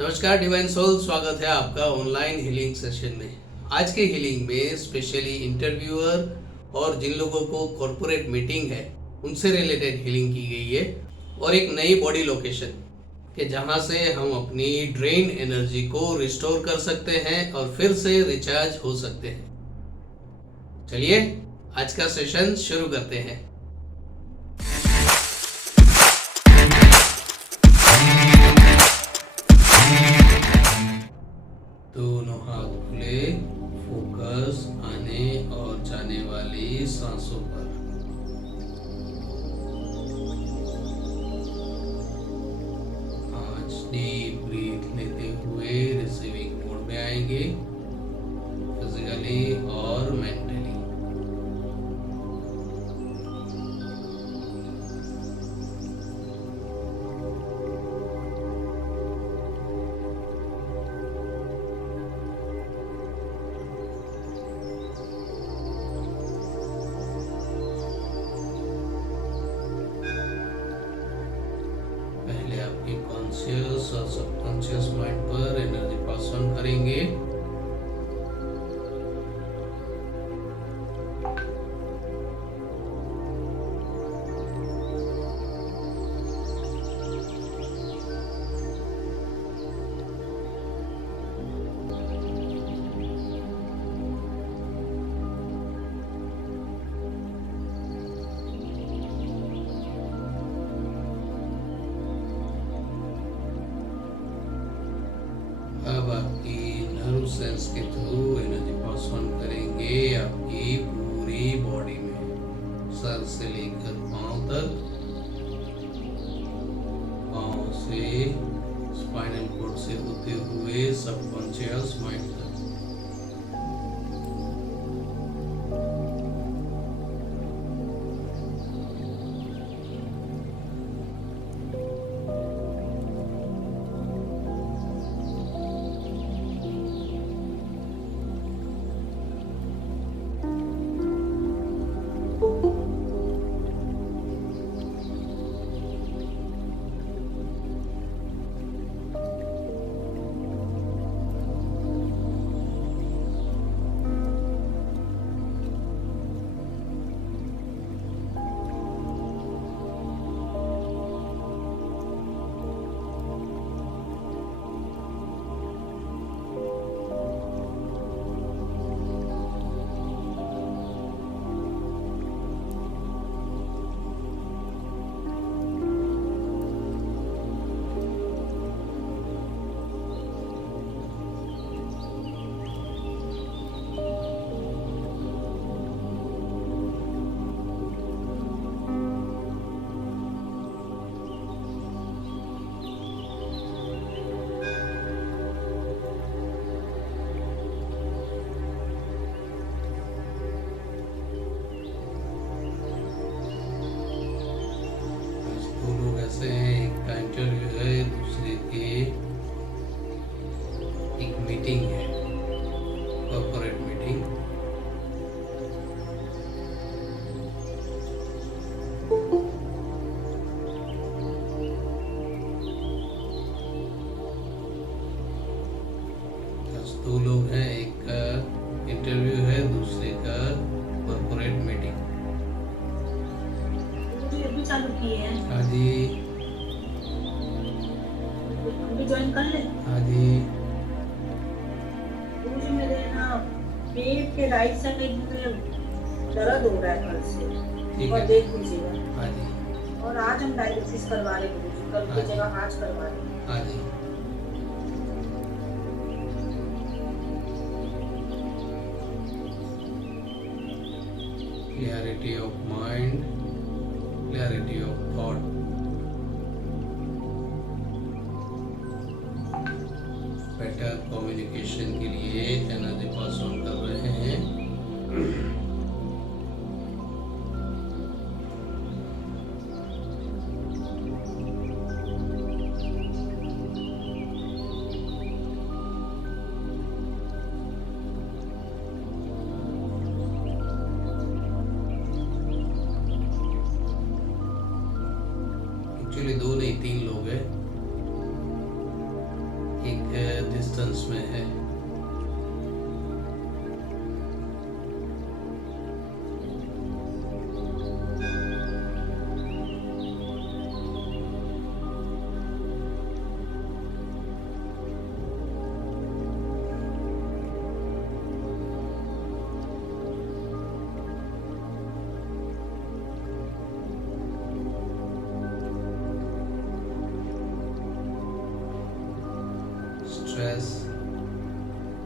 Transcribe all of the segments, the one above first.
नमस्कार divine soul, स्वागत है आपका ऑनलाइन हीलिंग सेशन में। आज के हीलिंग में स्पेशली इंटरव्यूअर और जिन लोगों को कॉरपोरेट मीटिंग है उनसे रिलेटेड हीलिंग की गई है, और एक नई बॉडी लोकेशन के जहां से हम अपनी ड्रेन एनर्जी को रिस्टोर कर सकते हैं और फिर से रिचार्ज हो सकते हैं। चलिए आज का सेशन शुरू करते हैं। दोनों हाथ खुले, फोकस आने और जाने वाली सांसों पर। 5 डीप ब्रीथ लेते हुए रिसीविंग मोड में आएंगे, फिजिकली और मेंटली। आपके कॉन्शियस और सबकॉन्शियस माइंड पर एनर्जी पास ऑन करेंगे। अब आपकी नर्व सेल्स के थ्रू एनर्जी पास ऑन करेंगे आपकी पूरी बॉडी में, सर से लेकर पांव तक, पांव से स्पाइनल कॉर्ड से होते हुए सबकॉन्शियस माइंड तक। एक का इंटरव्यू है, दूसरे के एक मीटिंग है, कॉर्पोरेट मीटिंग। दो लोग हैं, एक का इंटरव्यू है, दूसरे का कॉर्पोरेट मीटिंग। अभी चालू किए हैं। हाँ जी, अभी ज्वाइन कर ले। हाँ जी। मुझे मेरे ना पेट के राइट साइड में दर्द हो रहा है कल से, ठीक और है। देख लीजिएगा। हाँ जी, और आज हम डायलिसिस करवा रहे हैं, कल की जगह आज करवा रहे हैं। हाँ जी। Clarity of mind, clarity of thought. Better communication के लिए एनर्जी पास ऑन कर रहे हैं। एक्चुअली 2 नहीं 3 लोग हैं। एक डिस्टेंस में है। स्ट्रेस,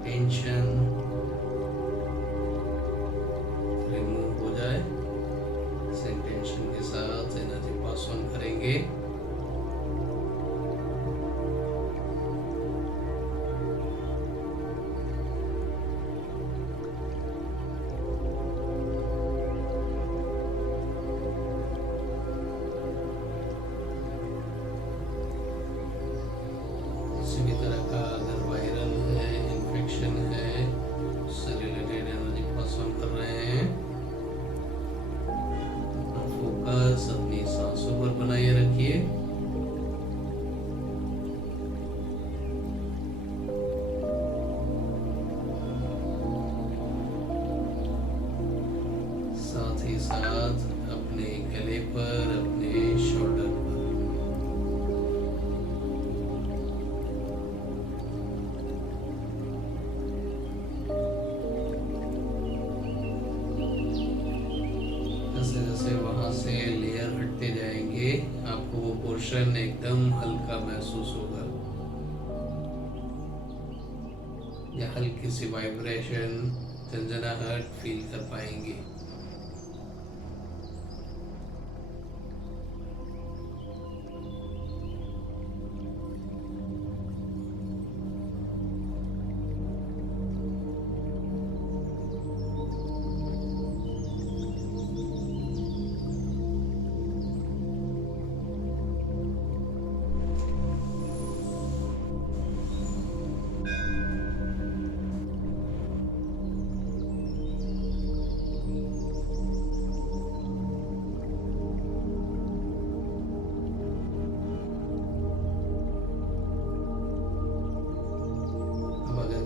टेंशन रिमूव हो जाए। इस इंटेंशन के साथ एनर्जी पास ऑन करेंगे। किसी भी तरह का अगर वायरल है, इन्फेक्शन है, उससे रिलेटेड एनर्जी पास ऑन कर रहे हैं। अपना फोकस अपनी सांसों पर बनाए रखिए। साथ ही साथ अपने गले पर, अपने शोल्डर पर। जैसे जैसे वहां से लेयर हटते जाएंगे, आपको वो पोर्शन एकदम हल्का महसूस होगा, या हल्की सी वाइब्रेशन, झंझनाहट फील कर पाएंगे।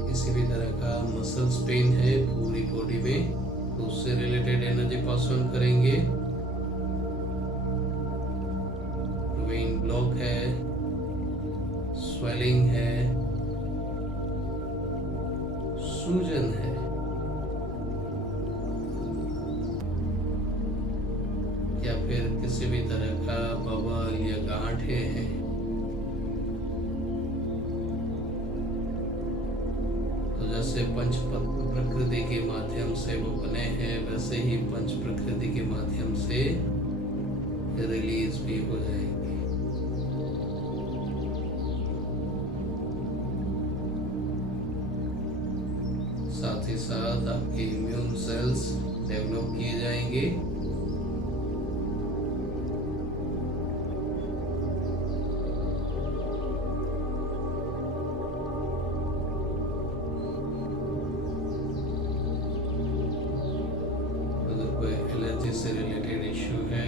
किसी भी तरह का मसल्स पेन है पूरी बॉडी में, तो उससे रिलेटेड एनर्जी पास ऑन करेंगे। वेन ब्लॉक है, स्वेलिंग है, सूजन है, या फिर किसी भी तरह का बवाल या गांठें हैं, जैसे पंच प्रकृति के माध्यम से वो बने हैं, वैसे ही पंच प्रकृति के माध्यम से रिलीज भी हो जाएंगे। साथ ही साथ आपके इम्यून सेल्स डेवलप किए जाएंगे। एलर्जी से रिलेटेड इश्यू है,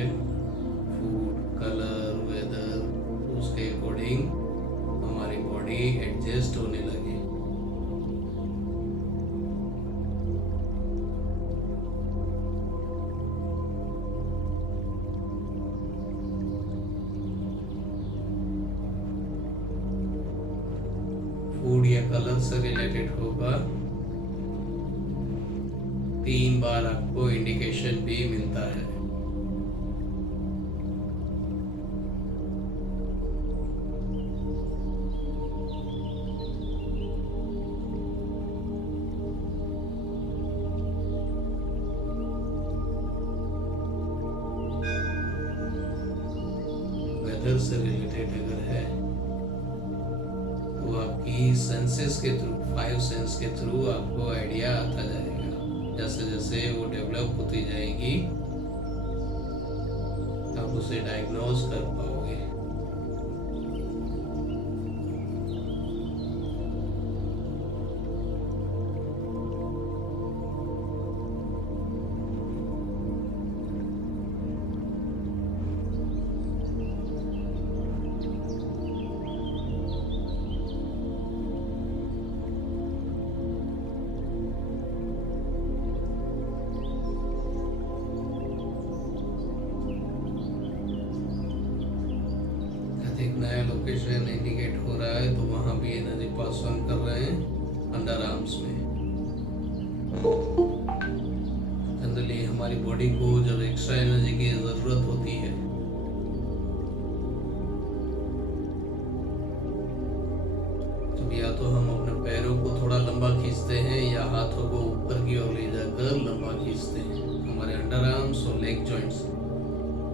फूड, कलर, वेदर, उसके अकॉर्डिंग हमारी बॉडी एडजस्ट होने लगे। फूड या कलर से रिलेटेड होगा, 3 बार आपको इंडिकेशन भी मिलता है। वेदर से रिलेटेड अगर है तो आपकी सेंसेस के थ्रू, 5 सेंस के थ्रू आपको आइडिया आता जाएगा। जैसे जैसे वो डेवलप होती जाएगी, आप उसे डायग्नोज कर पाओगे। लोकेशन इंडिकेट हो रहा है तो वहाँ भी एनर्जी पास ऑन कर रहे हैं अंडर आर्म्स में। जनरली हमारी बॉडी को जब एक्स्ट्रा एनर्जी की ज़रूरत होती है तो या तो हम अपने पैरों को थोड़ा लंबा खींचते हैं या हाथों को ऊपर की ओर ले जाकर लंबा खींचते हैं। हमारे अंडर आर्म्स और लेग जॉइंट्स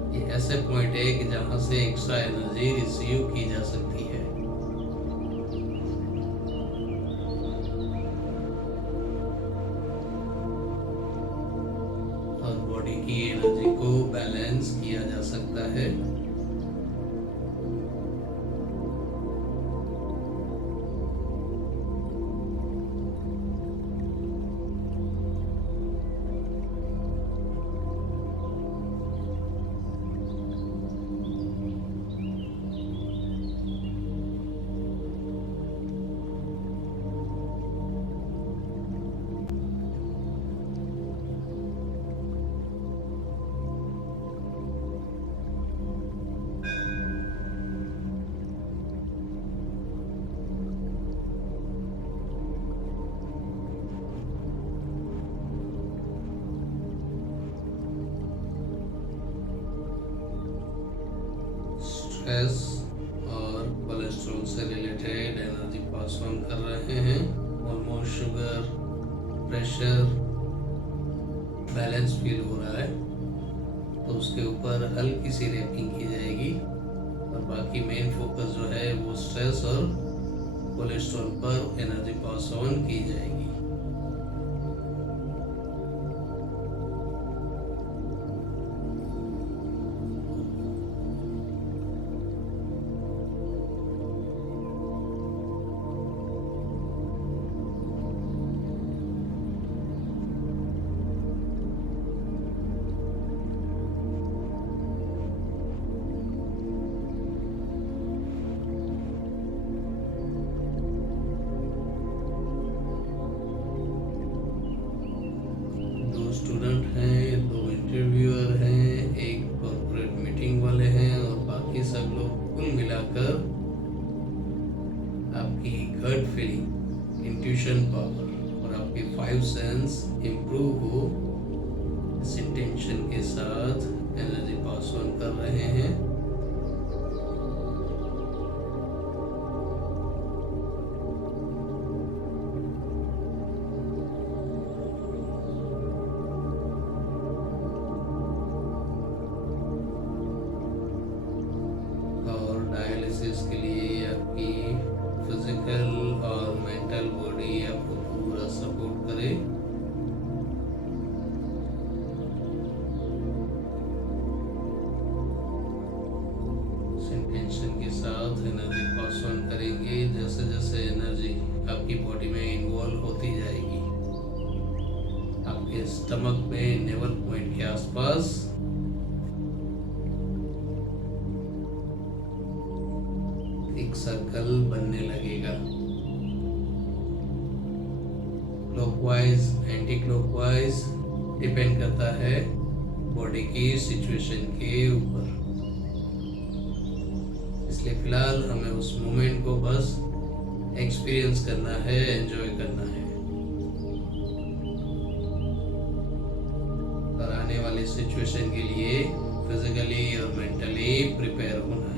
ये ऐसे पॉइंट है कि जहाँ से एक्स्ट्रा एनर्जी रिसीव की जा सकती है। और बॉडी की एनर्जी को बैलेंस किया जा सकता है। स्ट्रेस और कोलेस्ट्रॉल से रिलेटेड एनर्जी पास ऑन कर रहे हैं। Almost sugar, pressure balance feel हो रहा है तो उसके ऊपर हल्की सी रैपिंग की जाएगी और बाकी मेन फोकस जो है वो स्ट्रेस और कोलेस्ट्रॉल पर एनर्जी पास ऑन की जाएगी। स्टूडेंट हैं, 2 इंटरव्यूअर हैं, एक कॉर्पोरेट मीटिंग वाले हैं और बाकी सब लोग कुल मिलाकर आपकी गट फीलिंग, इंट्यूशन पावर और आपके 5 सेंस इम्प्रूव हो इस इंटेंशन के साथ एनर्जी पास ऑन कर रहे हैं। डायलिसिस के लिए आपकी फिजिकल और मेंटल बॉडी आपको पूरा सपोर्ट करे। इंटेंशन के साथ एनर्जी पास ऑन करेंगे। जैसे जैसे एनर्जी आपकी बॉडी में इन्वॉल्व होती जाएगी आपके स्टमक में नेवल पॉइंट के आसपास एक सर्कल बनने लगेगा। क्लॉकवाइज, एंटी क्लॉकवाइज डिपेंड करता है बॉडी की सिचुएशन के ऊपर। इसलिए फिलहाल हमें उस मोमेंट को बस एक्सपीरियंस करना है, एंजॉय करना है और आने वाली सिचुएशन के लिए फिजिकली और मेंटली प्रिपेयर होना है।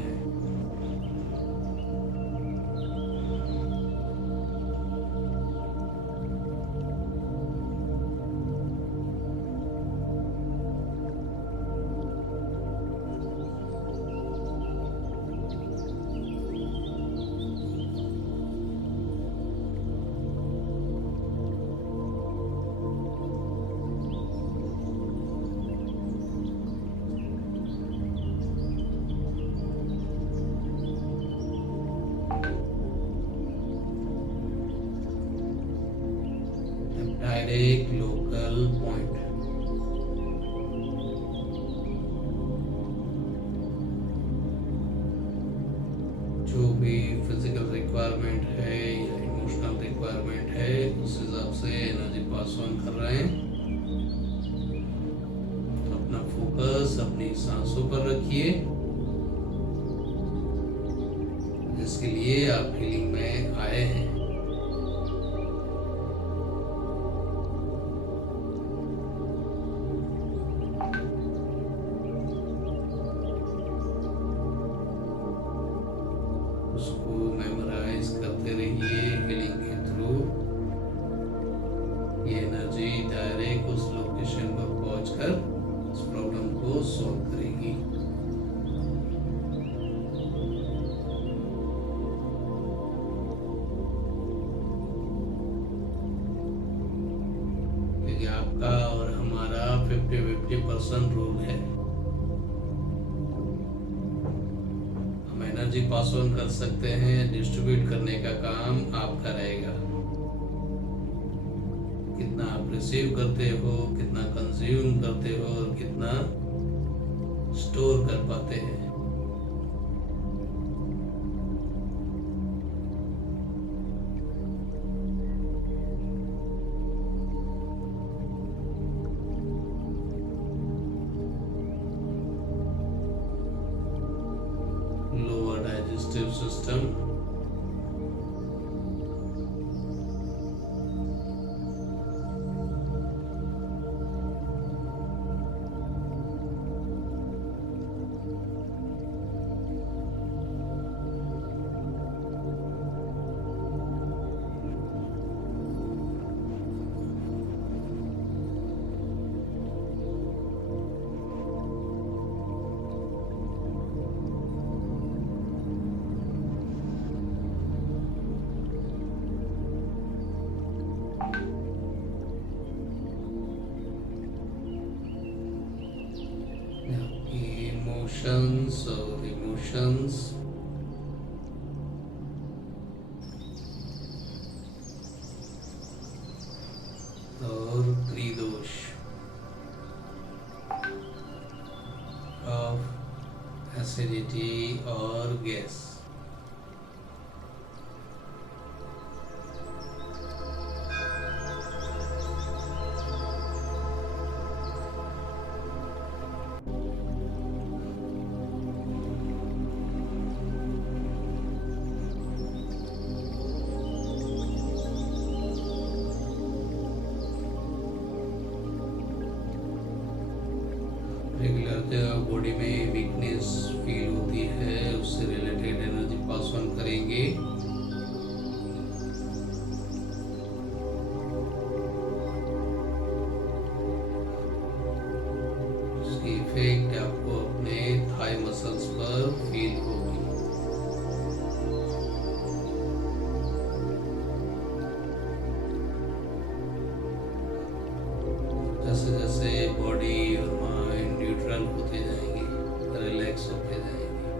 डायरेक्ट लोकल पॉइंट जो भी फिजिकल रिक्वायरमेंट है या इमोशनल रिक्वायरमेंट है उस हिसाब से एनर्जी पास ऑन कर रहे हैं। तो अपना फोकस अपनी सांसों पर रखिए जिसके लिए आप हीलिंग में आए हैं। उसको मेमोराइज करते रहिए हीलिंग के थ्रू। ये एनर्जी डायरेक्ट उस लोकेशन पर पहुंचकर उस प्रॉब्लम को सॉल्व करेगी। क्योंकि आपका और हमारा 50-50% रूल है। हम एनर्जी पास ऑन कर सकते हैं, डिस्ट्रीब्यूट करने का काम आपका रहेगा। कितना आप रिसीव करते हो, कितना कंज्यूम करते हो और कितना स्टोर कर पाते हैं। लोअर डाइजेस्टिव सिस्टम, इमोशंस और इमोशंस, और त्रिदोष ऑफ एसिडिटी और गैस। रेगुलर बॉडी में वीकनेस फील होती है, उससे रिलेटेड एनर्जी पास ऑन करेंगे। उसकी इफेक्ट आपको अपने थाई मसल्स पर फील होगी। जैसे जैसे बॉडी और माइंड न्यूट्रल होते जाएंगे, रिलैक्स होते जाएंगे,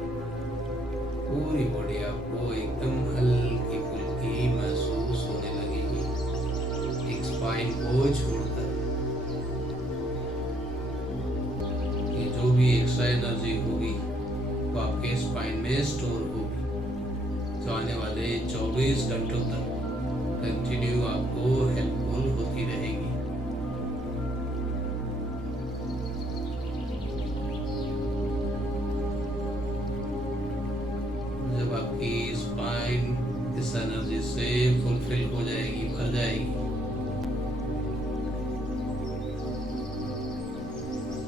पूरी बॉडी आपको एकदम हल्की फुल्की महसूस होने लगेगी, एक स्पाइन को छोड़कर। ये जो भी एक्स्ट्रा एनर्जी होगी वो आपके स्पाइन में स्टोर होगी, जो आने वाले 24 घंटों तक कंटिन्यू आपको हेल्पफुल होती रहेगी। जब आपकी स्पाइन इस एनर्जी से फुलफिल हो जाएगी, भर जाएगी,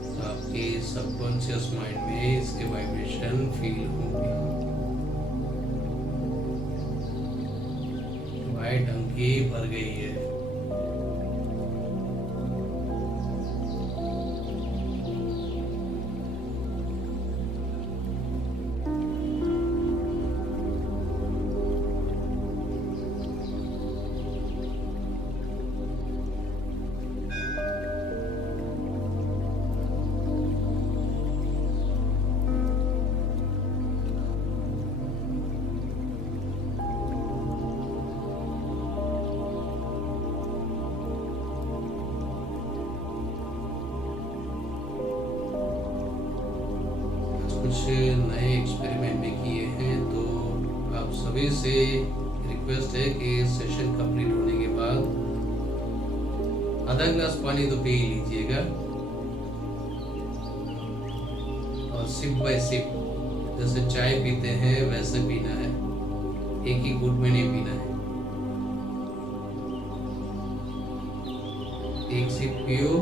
तो आपके सबकॉन्शियस माइंड में इसके वाइब्रेशन फील होंगे। भाई टंकी भर गई है। कुछ नए एक्सपेरिमेंट भी किए हैं, तो आप सभी से रिक्वेस्ट है कि सेशन कंप्लीट होने के बाद आधा गिलास पानी तो पी लीजिएगा, और सिप बाय सिप जैसे चाय पीते हैं वैसे पीना है। एक ही घूंट में नहीं पीना है, एक सिप पियो,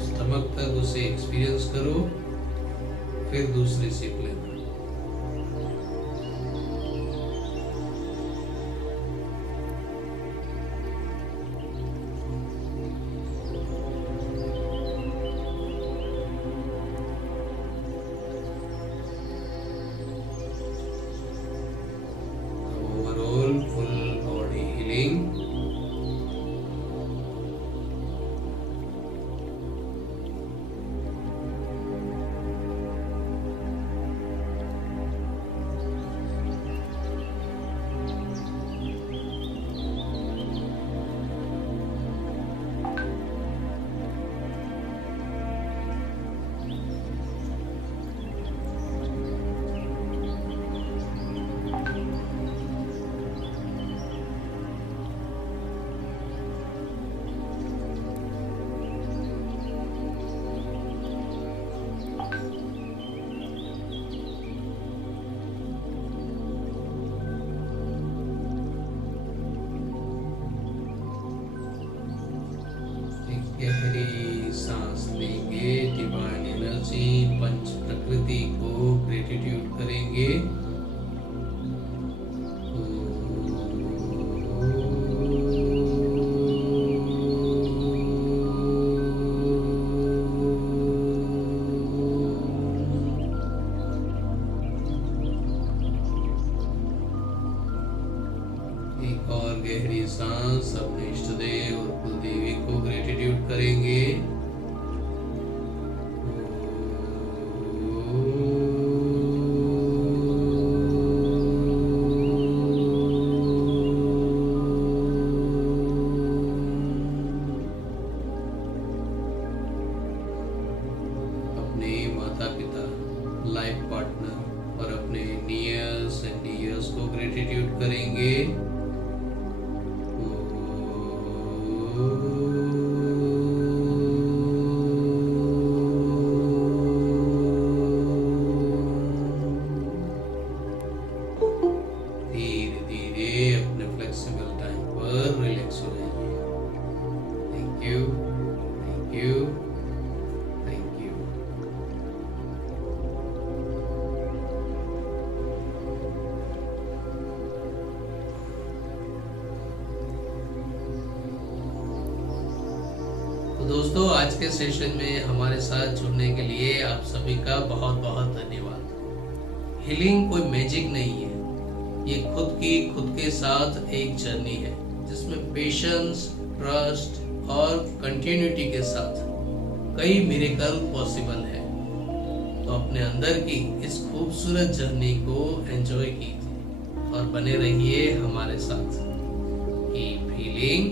स्टमक तक उसे एक्सपीरियंस करो, फिर दूसरी सिप लेना। Overall full body healing. गहरी सांस लेंगे, डिवाइन एनर्जी पंच प्रकृति को ग्रेटिट्यूड करेंगे। एक और गहरी सांस अपने इष्ट देव और कुल देवी को ग्रेटिट्यूड करेंगे। अपने माता पिता, लाइफ पार्टनर और अपने नियर्स एंड डियर्स को ग्रेटिट्यूड करेंगे। धीरे धीरे अपने फ्लेक्सिबल टाइम पर रिलैक्स हो जाइए। Thank you, thank you, thank you. तो दोस्तों, आज के सेशन में हमारे साथ जुड़ने के लिए आप सभी का बहुत बहुत धन्यवाद। हीलिंग कोई मैजिक नहीं है, ये खुद के साथ एक जर्नी है जिसमें पेशेंस, ट्रस्ट और कंटिन्यूटी के साथ कई मिरेकल पॉसिबल है। तो अपने अंदर की इस खूबसूरत जर्नी को एंजॉय कीजिए और बने रहिए हमारे साथ। Keep healing,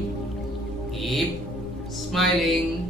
keep smiling.